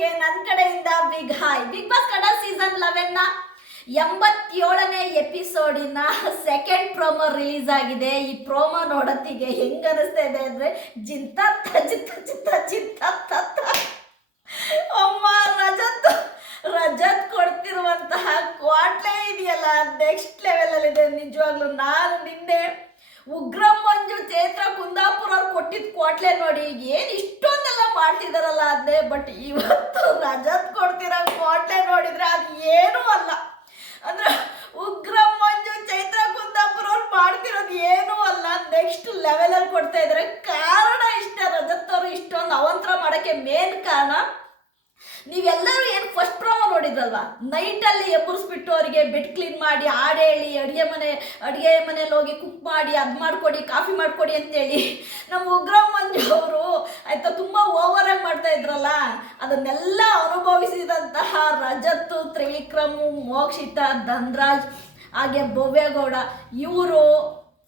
ವೀಕ್ಷಕರಿಗೆ ನನ್ನ ಕಡೆಯಿಂದ big hi Bigg Boss Kannada season ಲೆವೆನ್ನ ಎಂಬತ್ತೇಳನೇ ಎಪಿಸೋಡಿನ ಸೆಕೆಂಡ್ ಪ್ರೋಮೋ ರಿಲೀಸ್ ಆಗಿದೆ. ಈ ಪ್ರೋಮೋ ನೋಡೋತ್ತಿಗೆ ಹೆಂಗ ಅನಿಸ್ತಾ ಇದೆ ಅಂದ್ರೆ ಚಿಂತ ಚಿತ್ತ ಚಿತ್ತ ಚಿತ್ತ ಅಮ್ಮ, ರಜತ್ ರಜತ್ ಕೊಡ್ತಿರುವಂತಹ ಕ್ವಾಟ್ಲೇ ಇದೆಯಲ್ಲ ನೆಕ್ಸ್ಟ್ ಲೆವೆಲ್ ಅಲ್ಲಿ ಇದೆ. ನಿಜವಾಗ್ಲೂ ನಾನು ನಿನ್ನೆ ಉಗ್ರಂ ಮಂಜು ಚೈತ್ರ ಕುಂದಾಪುರ ಅವ್ರು ಕೊಟ್ಟಿದ್ ಕ್ವಾಟ್ಲೆ ನೋಡಿ ಈಗ ಏನು ಇಷ್ಟೊಂದೆಲ್ಲ ಮಾಡ್ತಿದಾರಲ್ಲ ಅದನ್ನೇ ಬಟ್ ಇವತ್ತು ರಜತ್ ಕೊಡ್ತಿರೋ ಕ್ವಾಟ್ಲೆ ನೋಡಿದ್ರೆ ಅದು ಏನೂ ಅಲ್ಲ. ಅಂದ್ರೆ ಉಗ್ರಂ ಮಂಜು ಚೈತ್ರ ಕುಂದಾಪುರ ಅವ್ರು ಮಾಡ್ತಿರೋದು ಏನೂ ಅಲ್ಲ ನೆಕ್ಸ್ಟ್ ಲೆವೆಲಲ್ಲಿ ಕೊಡ್ತಾ ಇದ್ದಾರೆ ಕಾರಣ ಇಷ್ಟ ರಜತ್ ಅವರು ಇಷ್ಟೊಂದು ಅವಂತರ ಮಾಡೋಕ್ಕೆ ಮೇನ್ ಕಾರಣ ನೀವೆಲ್ಲರೂ ಏನು ಫಸ್ಟ್ ಪ್ರೋಮೋ ನೋಡಿದ್ರಲ್ವಾ? ನೈಟಲ್ಲಿ ಎಬ್ಬರಿಸ್ಬಿಟ್ಟು ಅವರಿಗೆ ಬೆಡ್ ಕ್ಲೀನ್ ಮಾಡಿ ಹಾಡು ಹೇಳಿ, ಅಡುಗೆ ಮನೆ, ಅಡುಗೆ ಮನೇಲಿ ಹೋಗಿ ಕುಕ್ ಮಾಡಿ, ಅದು ಮಾಡಿಕೊಡಿ, ಕಾಫಿ ಮಾಡಿಕೊಡಿ ಅಂತೇಳಿ. ನಮ್ಮ ಉಗ್ರ ಮಂಜು ಅವರು ಆಯಿತಾ ತುಂಬ ಓವರಾಗಿ ಮಾಡ್ತಾ ಇದ್ರಲ್ಲ, ಅದನ್ನೆಲ್ಲ ಅನುಭವಿಸಿದಂತಹ ರಜತ್ತು ತ್ರಿವಿಕ್ರಮು, ಮೋಕ್ಷಿತ, ಧನ್ರಾಜ್, ಹಾಗೆ ಭವ್ಯಗೌಡ, ಇವರು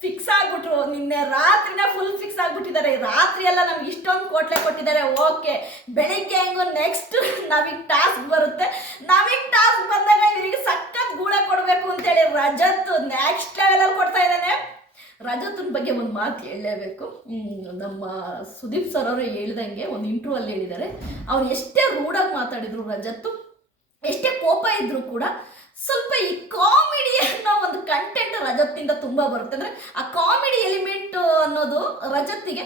ಫಿಕ್ಸ್ ಆಗ್ಬಿಟ್ರು. ನಿನ್ನೆ ರಾತ್ರಿನೇ ಫುಲ್ ಫಿಕ್ಸ್ ಆಗ್ಬಿಟ್ಟಿದ್ದಾರೆ. ರಾತ್ರಿ ಎಲ್ಲ ನಮ್ಗೆ ಇಷ್ಟೊಂದು ಕೋಟ್ಲೆ ಕೊಟ್ಟಿದ್ದಾರೆ. ಓಕೆ ಬೆಳಿಗ್ಗೆ ಹೆಂಗೋ ನೆಕ್ಸ್ಟ್ ನಮಗೆ ಟಾಸ್ಕ್ ಬರುತ್ತೆ. ನಮಗೆ ಟಾಸ್ಕ್ ಬಂದಾಗ ಇವರಿಗೆ ಸಖತ್ ಗೂಳೆ ಕೊಡಬೇಕು ಅಂತೇಳಿ ರಜತ್ ನೆಕ್ಸ್ಟ್ ಲೆವೆಲಲ್ಲಿ ಕೊಡ್ತಾ ಇದ್ದಾನೆ. ರಜತನ ಬಗ್ಗೆ ಒಂದು ಮಾತು ಹೇಳಲೇಬೇಕು. ನಮ್ಮ ಸುದೀಪ್ ಸರ್ ಅವರು ಹೇಳ್ದಂಗೆ ಒಂದು ಇಂಟ್ರೂ ಅಲ್ಲಿ ಹೇಳಿದ್ದಾರೆ. ಅವ್ರು ಎಷ್ಟೇ ರೂಢಾಗಿ ಮಾತಾಡಿದ್ರು ರಜತ್ತು, ಎಷ್ಟೇ ಕೋಪ ಇದ್ರೂ ಕೂಡ ಸ್ವಲ್ಪ ಈ ಕಾಮಿಡಿ ಅನ್ನೋ ಒಂದು ಕಂಟೆಂಟ್ ರಜತ್ತಿಂದ ತುಂಬಾ ಬರುತ್ತೆ. ಅಂದ್ರೆ ಆ ಕಾಮಿಡಿ ಎಲಿಮೆಂಟ್ ಅನ್ನೋದು ರಜತ್ತಿಗೆ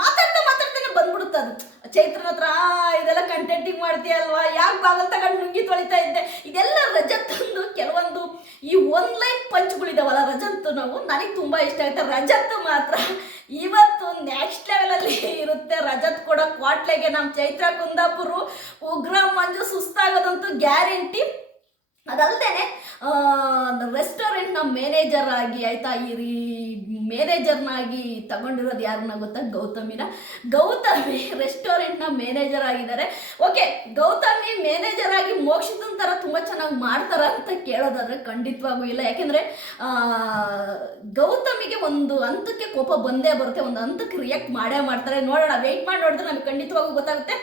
ಮಾತಾಡ್ತಾ ಮಾತಾಡ್ತಾನೆ ಬಂದ್ಬಿಡುತ್ತೆ ಅದು. ಚೈತ್ರನ ಹತ್ರ "ಆ, ಇದೆಲ್ಲ ಕಂಟೆಂಟಿಂಗ್ ಮಾಡ್ತೀಯಲ್ವಾ ಯಾಕೆ ಬಾಗಲ್ ತಗೊಂಡು ನುಂಗಿ ತೊಳಿತಾ ಇದ್ದೆ? ಇದೆಲ್ಲ ರಜತ್ತಂದು ಕೆಲವೊಂದು ಈ ಒನ್ ಲೈನ್ ಪಂಚ್ಗಳಿದಾವಲ್ಲ ರಜತ್ ನಾವು ನನಗೆ ತುಂಬಾ ಇಷ್ಟ ಆಗುತ್ತೆ ರಜತ್ ಮಾತ್ರ ಇವತ್ತು ನೆಕ್ಸ್ಟ್ ಲೆವೆಲಲ್ಲಿ ಇರುತ್ತೆ. ರಜತ್ ಕೊಡೋ ಕ್ವಾಟ್ಲೆಗೆ ನಮ್ಮ ಚೈತ್ರ ಕುಂದಾಪುರು ಉಗ್ರ ಮಂಜು ಸುಸ್ತಾಗೋದಂತೂ ಗ್ಯಾರಂಟಿ ಅದಲ್ಲದೆ ರೆಸ್ಟೋರೆಂಟ್ನ ಮ್ಯಾನೇಜರ್ ಆಗಿ, ಆಯ್ತಾ, ಈ ಮ್ಯಾನೇಜರ್ನಾಗಿ ತಗೊಂಡಿರೋದು ಯಾರನ್ನ ಗೊತ್ತಾ? ಗೌತಮಿನ. ಗೌತಮಿ ರೆಸ್ಟೋರೆಂಟ್ನ ಮ್ಯಾನೇಜರ್ ಆಗಿದ್ದಾರೆ. ಓಕೆ ಗೌತಮಿ ಮ್ಯಾನೇಜರ್ ಆಗಿ ಮೋಕ್ಷಿತನ ಥರ ತುಂಬ ಚೆನ್ನಾಗಿ ಮಾಡ್ತಾರ ಅಂತ ಕೇಳೋದಾದರೆ ಖಂಡಿತವಾಗೂ ಇಲ್ಲ. ಯಾಕೆಂದರೆ ಗೌತಮಿಗೆ ಒಂದು ಹಂತಕ್ಕೆ ಕೋಪ ಬಂದೇ ಬರುತ್ತೆ, ಒಂದು ಹಂತಕ್ಕೆ ರಿಯಾಕ್ಟ್ ಮಾಡೇ ಮಾಡ್ತಾರೆ. ನೋಡೋಣ ವೆಯ್ಟ್ ಮಾಡಿ ನೋಡಿದ್ರೆ ನಮ್ಗೆ ಖಂಡಿತವಾಗೂ ಗೊತ್ತಾಗುತ್ತೆ.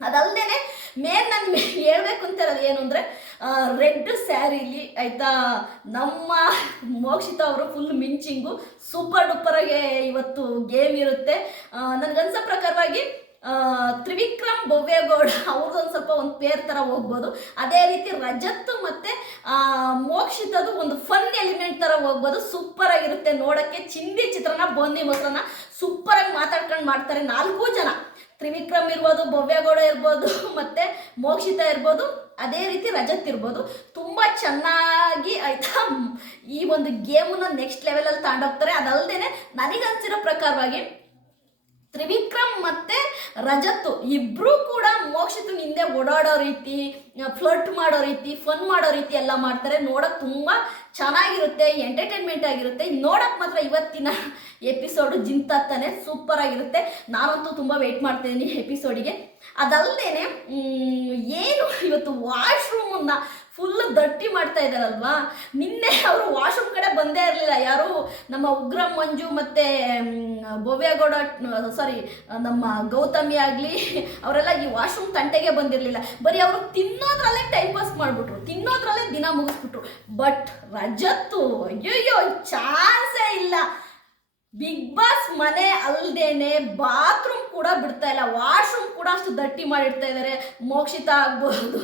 ಅದಲ್ಲದೆ ಮೇನ್ ನಾನು ಹೇಳ್ಬೇಕು ಅಂತ ಇರೋದು ಏನು ಅಂದರೆ ರೆಡ್ ಸ್ಯಾರಿಲಿ ಆಯಿತಾ, ನಮ್ಮ ಮೋಕ್ಷಿತ ಅವರು ಫುಲ್ ಮಿಂಚಿಂಗು ಸೂಪರ್ ಡೂಪರಾಗೆ ಇವತ್ತು ಗೇಮ್ ಇರುತ್ತೆ. ನನಗನ್ಸೋ ಪ್ರಕಾರವಾಗಿ ತ್ರಿವಿಕ್ರಮ್ ಭವ್ಯಗೌಡ ಅವ್ರದ್ದೊಂದು ಸ್ವಲ್ಪ ಒಂದು ಪೇರ್ ಥರ ಹೋಗ್ಬೋದು. ಅದೇ ರೀತಿ ರಜತ್ ಮತ್ತು ಮೋಕ್ಷಿತದು ಒಂದು ಫನ್ ಎಲಿಮೆಂಟ್ ಥರ ಹೋಗ್ಬೋದು. ಸೂಪರ್ ಆಗಿರುತ್ತೆ ನೋಡೋಕ್ಕೆ. ಚಿಂದಿ ಚಿತ್ರನ ಬೋಂದಿ ಮೊಸರನ್ನ ಸೂಪರಾಗಿ ಮಾತಾಡ್ಕೊಂಡು ಮಾಡ್ತಾರೆ ನಾಲ್ಕು ಜನ. ತ್ರಿವಿಕ್ರಮ್ ಇರ್ಬೋದು ಭವ್ಯಗೌಡ ಇರ್ಬೋದು, ಮತ್ತು ಮೋಕ್ಷಿತ ಇರ್ಬೋದು, ಅದೇ ರೀತಿ ರಜತ್ ಇರ್ಬೋದು. ತುಂಬ ಚೆನ್ನಾಗಿ ಆಯ್ತಾ, ಈ ಒಂದು ಗೇಮನ್ನ ನೆಕ್ಸ್ಟ್ ಲೆವೆಲಲ್ಲಿ ತಗೊಂಡೋಗ್ತಾರೆ ಅದಲ್ಲದೆ ನನಗನ್ಸಿರೋ ಪ್ರಕಾರವಾಗಿ ತ್ರಿವಿಕ್ರಮ್ ಮತ್ತೆ ರಜತ್ ಇಬ್ರು ಕೂಡ ಮೋಕ್ಷಿತ ಹಿಂದೆ ಓಡಾಡೋ ರೀತಿ, ಫ್ಲರ್ಟ್ ಮಾಡೋ ರೀತಿ, ಫನ್ ಮಾಡೋ ರೀತಿ ಎಲ್ಲ ಮಾಡ್ತಾರೆ. ನೋಡಕ್ ತುಂಬಾ ಚೆನ್ನಾಗಿರುತ್ತೆ ಎಂಟರ್ಟೈನ್ಮೆಂಟ್ ಆಗಿರುತ್ತೆ. ನೋಡಕ್ ಮಾತ್ರ ಇವತ್ತಿನ ಎಪಿಸೋಡು ಜಿಂತಾನೆ ಸೂಪರ್ ಆಗಿರುತ್ತೆ. ನಾನಂತೂ ತುಂಬ ವೆಯ್ಟ್ ಮಾಡ್ತಿದ್ದೀನಿ ಎಪಿಸೋಡಿಗೆ ಅದಲ್ಲದೆ ಏನು ಇವತ್ತು ವಾಶ್ರೂಮನ್ನ ಫುಲ್ ದಟ್ಟಿ ಮಾಡ್ತಾ ಇದ್ದಾರಲ್ವಾ? ನಿನ್ನೆ ಅವರು ವಾಶ್ರೂಮ್ ಕಡೆ ಬಂದೇ ಇರಲಿಲ್ಲ. ಯಾರು ನಮ್ಮ ಉಗ್ರ ಮಂಜು ಮತ್ತು ಭವ್ಯಗೌಡ ಸಾರಿ ನಮ್ಮ ಗೌತಮಿ ಆಗಲಿ, ಅವರೆಲ್ಲ ಈ ವಾಶ್ರೂಮ್ ತಂಟೆಗೆ ಬಂದಿರಲಿಲ್ಲ. ಬರೀ ಅವರು ತಿನ್ನೋದ್ರಲ್ಲೇ ಟೈಮ್ ಪಾಸ್ ಮಾಡಿಬಿಟ್ರು. ತಿನ್ನೋದ್ರಲ್ಲೇ ದಿನ ಮುಗಿಸ್ಬಿಟ್ರು. ಬಟ್ ರಜತ್ತು, ಅಯ್ಯಯ್ಯೋ ಚಾನ್ಸೇ ಇಲ್ಲ. ಬಿಗ್ ಬಾಸ್ ಮನೆ ಅಲ್ದೇನೆ ಬಾತ್ರೂಮ್ ಕೂಡ ಬಿಡ್ತಾ ಇಲ್ಲ. ವಾಶ್ರೂಮ್ ಕೂಡ ಅಷ್ಟು ದಟ್ಟಿ ಮಾಡಿಡ್ತಾ ಇದ್ದಾರೆ ಮೋಕ್ಷಿತ ಆಗ್ಬೋದು,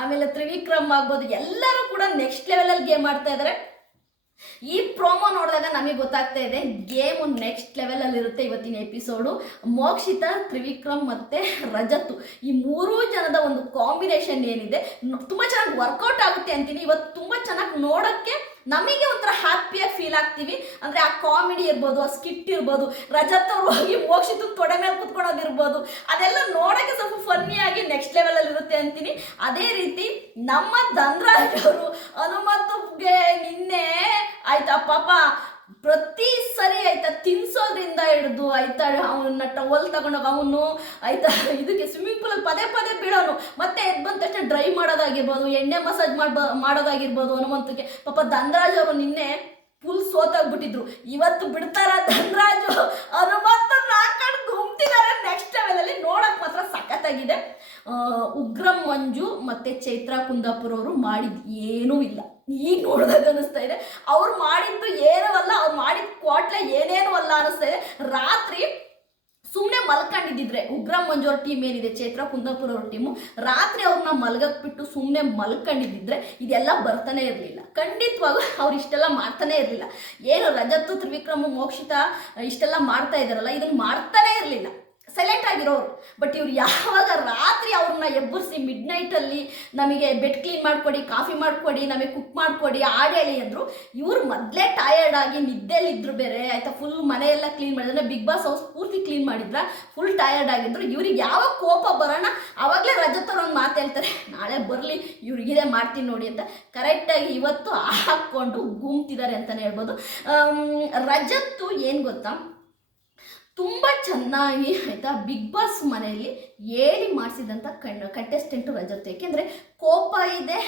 ಆಮೇಲೆ ತ್ರಿವಿಕ್ರಮ್ ಆಗ್ಬೋದು, ಎಲ್ಲರೂ ಕೂಡ ನೆಕ್ಸ್ಟ್ ಲೆವೆಲಲ್ಲಿ ಗೇಮ್ ಆಡ್ತಾ ಇದ್ದಾರೆ ಈ ಪ್ರೋಮೋ ನೋಡಿದಾಗ ನಮಗೆ ಗೊತ್ತಾಗ್ತಾ ಇದೆ ಗೇಮ್ ನೆಕ್ಸ್ಟ್ ಲೆವೆಲಲ್ಲಿ ಇರುತ್ತೆ ಇವತ್ತಿನ ಎಪಿಸೋಡು ಮೋಕ್ಷಿತ, ತ್ರಿವಿಕ್ರಮ್ ಮತ್ತೆ ರಜತ್. ಈ ಮೂರೂ ಜನದ ಒಂದು ಕಾಂಬಿನೇಷನ್ ಏನಿದೆ ತುಂಬಾ ಚೆನ್ನಾಗಿ ವರ್ಕೌಟ್ ಆಗುತ್ತೆ ಅಂತೀನಿ. ಇವತ್ತು ತುಂಬಾ ಚೆನ್ನಾಗಿ ನೋಡೋಕ್ಕೆ ನಮಗೆ ಒಂಥರ ಹ್ಯಾಪಿಯಾಗಿ ಫೀಲ್ ಆಗ್ತೀವಿ. ಅಂದ್ರೆ ಆ ಕಾಮಿಡಿ ಇರ್ಬೋದು, ಆ ಸ್ಕಿಟ್ ಇರ್ಬೋದು, ರಜತ್ ಅವರು ಹೋಗಿ ಮೋಕ್ಷಿತ ತೊಡೆ ಮೇಲೆ ಕುತ್ಕೊಳ್ಳೋದಿರ್ಬೋದು ಅದೆಲ್ಲ ನೋಡೋಕ್ಕೆ ಸ್ವಲ್ಪ ಫನ್ನಿಯಾಗಿ ನೆಕ್ಸ್ಟ್ ಲೆವೆಲಲ್ಲಿ ಇರುತ್ತೆ ಅಂತೀನಿ. ಅದೇ ರೀತಿ ನಮ್ಮ ಧನ್ರಾಜ್ ಅವರು ಹನುಮಂತಗೆ ನಿನ್ನೆ ಆಯ್ತಾ, ಪಾಪ ಪ್ರತಿ ಸರಿ ಆಯ್ತಾ, ತಿನ್ಸೋದ್ರಿಂದ ಹಿಡಿದು ಆಯ್ತಾ, ಅವನ್ನ ಟವಲ್ ತಗೊಂಡೋಗ ಅವನು ಆಯ್ತಾ, ಇದಕ್ಕೆ ಸ್ವಿಮ್ಮಿಂಗ್ ಪೂಲಲ್ಲಿ ಪದೇ ಪದೇ ಬೀಳೋನು. ಮತ್ತೆ ಎದ್ ಬಂದ ತಕ್ಷಣ ಡ್ರೈ ಮಾಡೋದಾಗಿರ್ಬೋದು, ಎಣ್ಣೆ ಮಸಾಜ್ ಮಾಡ್ಬ, ಮಾಡೋದಾಗಿರ್ಬೋದು ಹನುಮಂತಕ್ಕೆ. ಪಾಪ ಧನ್ರಾಜ್ ಅವರು ನಿನ್ನೆ ಫುಲ್ ಸೋತಾಗ್ಬಿಟ್ಟಿದ್ರು. ಇವತ್ತು ಬಿಡ್ತಾರ ಧನರಾಜು? ಹನುಮಂತನ ಹಾಕೊಂಡು ನೆಕ್ಸ್ಟ್ ಲೆವೆಲಲ್ಲಿ ನೋಡಕ್ ಮಾತ್ರ ಸಖತ್ತಾಗಿದೆ. ಉಗ್ರಂ ಮಂಜು ಮತ್ತೆ ಚೈತ್ರ ಕುಂದಾಪುರ ಅವರು ಮಾಡಿದ ಏನೂ ಇಲ್ಲ. ಈಗ ನೋಡಿದಾಗ ಅನಿಸ್ತಾ ಇದೆ. ಅವ್ರು ಮಾಡಿದ್ದು ಏನೂ ಅಲ್ಲ, ಅವ್ರು ಮಾಡಿದ ಕ್ವಾಟ್ಲೆ ಏನೇನೂ ಅಲ್ಲ ಅನಿಸ್ತಾ ಇದೆ. ರಾತ್ರಿ ಸುಮ್ಮನೆ ಮಲ್ಕೊಂಡಿದ್ದಿದ್ರೆ, ಉಗ್ರ ಮಂಜು ಅವ್ರ ಟೀಮ್ ಏನಿದೆ, ಚೈತ್ರ ಕುಂದಾಪುರ ಅವ್ರ ಟೀಮು ರಾತ್ರಿ ಅವ್ರನ್ನ ಮಲ್ಗಕ್ ಬಿಟ್ಟು ಸುಮ್ಮನೆ ಮಲ್ಕೊಂಡಿದ್ದಿದ್ರೆ ಇದೆಲ್ಲ ಬರ್ತಾನೆ ಇರಲಿಲ್ಲ. ಖಂಡಿತವಾಗೂ ಅವ್ರು ಇಷ್ಟೆಲ್ಲ ಮಾಡ್ತಾನೆ ಇರಲಿಲ್ಲ. ಏನು ರಜತ್, ತ್ರಿವಿಕ್ರಮ, ಮೋಕ್ಷಿತ ಇಷ್ಟೆಲ್ಲ ಮಾಡ್ತಾ ಇದ್ದಾರಲ್ಲ ಇದನ್ನು ಮಾಡ್ತಾನೆ ಇರಲಿಲ್ಲ. ಸೈಲೆಂಟ್ ಆಗಿರೋರು. ಬಟ್ ಇವ್ರು ಯಾವಾಗ ರಾತ್ರಿ ಅವ್ರನ್ನ ಎಬ್ಬರಿಸಿ ಮಿಡ್ ನೈಟಲ್ಲಿ ನಮಗೆ ಬೆಡ್ ಕ್ಲೀನ್ ಮಾಡಿಕೊಡಿ ಕಾಫಿ ಮಾಡಿಕೊಡಿ, ನಮಗೆ ಕುಕ್ ಮಾಡಿಕೊಡಿ ಆಡೇಳಿ ಅಂದರು, ಇವ್ರು ಮೊದಲೇ ಟಯರ್ಡ್ ಆಗಿ ನಿದ್ದೆಲಿದ್ರು ಬೇರೆ, ಆಯಿತಾ ಫುಲ್ ಮನೆಯೆಲ್ಲ ಕ್ಲೀನ್ ಮಾಡಿದ್ರೆ. ಬಿಗ್ ಬಾಸ್ ಹೌಸ್ ಪೂರ್ತಿ ಕ್ಲೀನ್ ಮಾಡಿದ್ರ? ಫುಲ್ ಟಯರ್ಡ್ ಆಗಿದ್ರು. ಇವ್ರಿಗೆ ಯಾವಾಗ ಕೋಪ ಬರೋಣ ಆವಾಗಲೇ ರಜತ್ ಅವ್ರು ಒಂದು ಮಾತು ಹೇಳ್ತಾರೆ. ನಾಳೆ ಬರಲಿ ಇವ್ರಿಗಿದೆ ಮಾಡ್ತೀನಿ ನೋಡಿ ಅಂತ ಕರೆಕ್ಟಾಗಿ ಇವತ್ತು ಹಾಕ್ಕೊಂಡು ಗುಮ್ತಿದ್ದಾರೆ ಅಂತಲೇ ಹೇಳ್ಬೋದು. ರಜತ್ತು ಏನು ಗೊತ್ತಾ? ತುಂಬ ಚೆನ್ನಾಗಿ ಆಯಿತಾ ಬಿಗ್ ಬಾಸ್ ಮನೆಯಲ್ಲಿ ಹೇಳಿ ಮಾಡಿಸಿದಂಥ ಕಣ್ಣು ಕಂಟೆಸ್ಟೆಂಟು ರಜತ್ ಏಕೆಂದರೆ ಕೋಪ ಇದೆ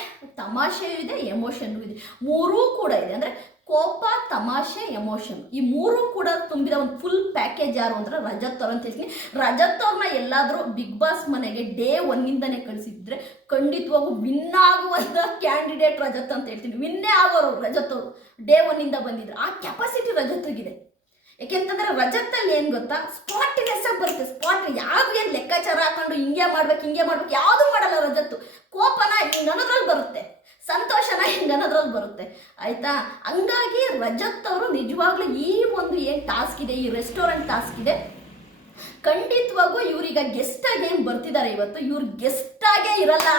ತಮಾಷೆಯೂ ಇದೆ ಎಮೋಷನ್ನು ಇದೆ. ಮೂರೂ ಕೂಡ ಇದೆ. ಅಂದರೆ ಕೋಪ, ತಮಾಷೆ ಎಮೋಷನ್ ಈ ಮೂರೂ ಕೂಡ ತುಂಬಿದ ಒಂದು ಫುಲ್ ಪ್ಯಾಕೇಜ್ ಯಾರು ಅಂದರೆ ರಜತ್ ಅವ್ರು ಅಂತ ಹೇಳ್ತೀನಿ. ರಜತ್ ಅವ್ರನ್ನ ಎಲ್ಲಾದರೂ ಬಿಗ್ ಬಾಸ್ ಮನೆಗೆ ಡೇ ಒನ್ನಿಂದನೇ ಕಳಿಸಿದ್ರೆ ಖಂಡಿತವಾಗೂ ವಿನ್ ಆಗುವಂಥ ಕ್ಯಾಂಡಿಡೇಟ್ ರಜತ್ ಅಂತ ಹೇಳ್ತೀನಿ. ವಿನ್ನೇ ಆಗೋರು ರಜತ್ ಅವರು. ಡೇ ಒನ್ನಿಂದ ಬಂದಿದ್ರು. ಆ ಕೆಪಾಸಿಟಿ ರಜತ್ಗಿದೆ. ಯಾಕೆಂತಂದ್ರೆ ರಜತ್ತಲ್ಲಿ ಏನು ಗೊತ್ತಾ? ಸ್ಪಾಟಿನೆಸ್ ಬರುತ್ತೆ. ಸ್ಪಾಟ್ ಯಾವ್ದು ಏನು ಲೆಕ್ಕಾಚಾರ ಹಾಕೊಂಡು ಹಿಂಗೆ ಮಾಡ್ಬೇಕು ಹಿಂಗೆ ಮಾಡ್ಬೇಕು, ಯಾವುದು ಮಾಡಲ್ಲ ರಜತ್ತು. ಕೋಪನ ಹಿಂಗೆ ಬರುತ್ತೆ. ಸಂತೋಷನ ಹಿಂಗೆ ಅನ್ನೋದ್ರಲ್ಲಿ ಬರುತ್ತೆ. ಆಯ್ತಾ? ಹಂಗಾಗಿ ರಜತ್ ಅವರು ನಿಜವಾಗ್ಲೂ ಈ ಒಂದು ಏನು ಟಾಸ್ಕ್ ಇದೆ, ಈ ರೆಸ್ಟೋರೆಂಟ್ ಟಾಸ್ಕ್ ಇದೆ. ಖಂಡಿತವಾಗೂ ಇವ್ರೀಗ ಗೆಸ್ಟ್ ಆಗಿ ಏನು ಬರ್ತಿದ್ದಾರೆ ಇವತ್ತು? ಇವ್ರು ಗೆಸ್ಟ್ ಆಗೇ ಇರಲ್ಲ.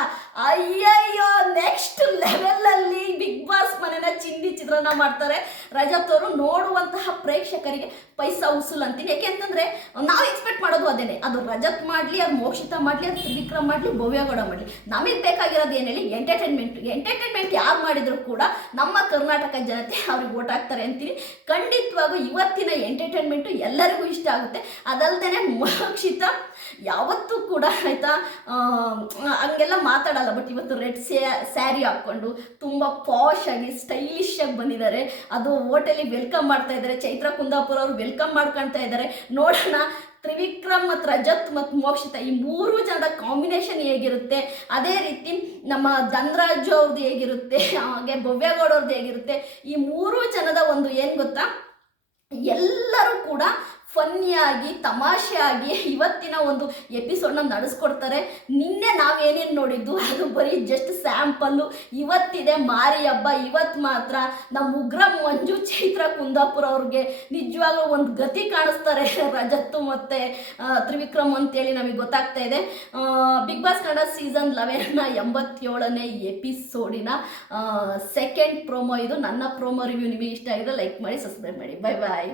ಅಯ್ಯಯ್ಯೋ ನೆಕ್ಸ್ಟ್ ಲೆವೆಲಲ್ಲಿ ಬಿಗ್ ಬಾಸ್ ಮನೆನ ಚಿನ್ನಿ ಚಿತ್ರಣ ಮಾಡ್ತಾರೆ. ರಜತ್ ಅವರು ನೋಡುವಂತಹ ಪ್ರೇಕ್ಷಕರಿಗೆ ಪೈಸಾ ಉಸುಲ್ ಅಂತೀನಿ. ಯಾಕೆಂತಂದ್ರೆ ನಾವು ಎಕ್ಸ್ಪೆಕ್ಟ್ ಮಾಡೋದು ಅದೇನೆ. ಅದು ರಜತ್ ಮಾಡಲಿ, ಅದು ಮೋಕ್ಷಿತ ಮಾಡಲಿ, ಅದು ತ್ರಿವಿಕ್ರಮ್ ಮಾಡಲಿ ಭವ್ಯಗೌಡ ಮಾಡಲಿ. ನಮಗೆ ಬೇಕಾಗಿರೋದು ಏನು ಹೇಳಿ ಎಂಟರ್ಟೈನ್ಮೆಂಟ್ ಎಂಟರ್ಟೈನ್ಮೆಂಟ್ ಯಾರು ಮಾಡಿದ್ರು ಕೂಡ ನಮ್ಮ ಕರ್ನಾಟಕ ಜನತೆ ಅವ್ರಿಗೆ ಓಟ್ ಹಾಕ್ತಾರೆ ಅಂತೀನಿ. ಖಂಡಿತವಾಗೂ ಇವತ್ತಿನ ಎಂಟರ್ಟೈನ್ಮೆಂಟು ಎಲ್ಲರಿಗೂ ಇಷ್ಟ ಆಗುತ್ತೆ. ಅದಲ್ಲದೆ ಮೋಕ್ಷಿತ ಯಾವತ್ತೂ ಕೂಡ ಆಯಿತಾ ಹಂಗೆಲ್ಲ ಮಾತಾಡಲ್ಲ. ಬಟ್ ಇವತ್ತು ರೆಡ್ ಸ್ಯಾರಿ ಹಾಕ್ಕೊಂಡು ತುಂಬ ಪಾಶ್ ಆಗಿ ಸ್ಟೈಲಿಶ್ ಆಗಿ ಬಂದಿದ್ದಾರೆ. ಅದು ಹೋಟೆಲಿ ವೆಲ್ಕಮ್ ಮಾಡ್ತಾ ಇದ್ದಾರೆ. ಚೈತ್ರ ಕುಂದಾಪುರ ಅವರು ವೆಲ್ಕಮ್ ಮಾಡ್ಕೊಳ್ತಾ ಇದ್ದಾರೆ. ನೋಡೋಣ, ತ್ರಿವಿಕ್ರಮ್ ಮತ್ತು ರಜತ್ ಮತ್ತು ಮೋಕ್ಷಿತ ಈ ಮೂರು ಜನದ ಕಾಂಬಿನೇಷನ್ ಹೇಗಿರುತ್ತೆ. ಅದೇ ರೀತಿ ನಮ್ಮ ಧನರಾಜು ಅವ್ರದ್ದು ಹೇಗಿರುತ್ತೆ, ಹಾಗೆ ಭವ್ಯಗೌಡ ಅವ್ರದ್ದು ಹೇಗಿರುತ್ತೆ. ಈ ಮೂರು ಜನದ ಒಂದು ಏನು ಗೊತ್ತಾ? ಎಲ್ಲರೂ ಕೂಡ ಫನ್ನಿಯಾಗಿ, ತಮಾಷೆಯಾಗಿ ಇವತ್ತಿನ ಒಂದು ಎಪಿಸೋಡ್ನ ನಡೆಸ್ಕೊಡ್ತಾರೆ. ನಿನ್ನೆ ನಾವೇನೇನು ನೋಡಿದ್ದು? ಅದು ಬರೀ ಜಸ್ಟ್ ಸ್ಯಾಂಪಲ್ಲು ಇವತ್ತಿದೆ ಮಾರಿ ಹಬ್ಬ ಇವತ್ತು ಮಾತ್ರ ನಮ್ಮ ಉಗ್ರ ಮಂಜು ಚೈತ್ರ ಕುಂದಾಪುರ ಅವ್ರಿಗೆ ನಿಜವಾಗ್ಲೂ ಒಂದು ಗತಿ ಕಾಣಿಸ್ತಾರೆ. ರಜತ್ತು ಮತ್ತು ತ್ರಿವಿಕ್ರಮ್ ಅಂತೇಳಿ ನಮಗೆ ಗೊತ್ತಾಗ್ತಾ ಇದೆ. ಬಿಗ್ ಬಾಸ್ ಕನ್ನಡ ಸೀಸನ್ ಲೆವೆನ್ನ ಎಂಬತ್ತೇಳನೇ ಎಪಿಸೋಡಿನ ಸೆಕೆಂಡ್ ಪ್ರೋಮೋ ಇದು. ನನ್ನ ಪ್ರೋಮೋ ರಿವ್ಯೂ ನಿಮಗೆ ಇಷ್ಟ ಆಗಿದೆ ಲೈಕ್ ಮಾಡಿ ಸಬ್ಸ್ಕ್ರೈಬ್ ಮಾಡಿ. Bye bye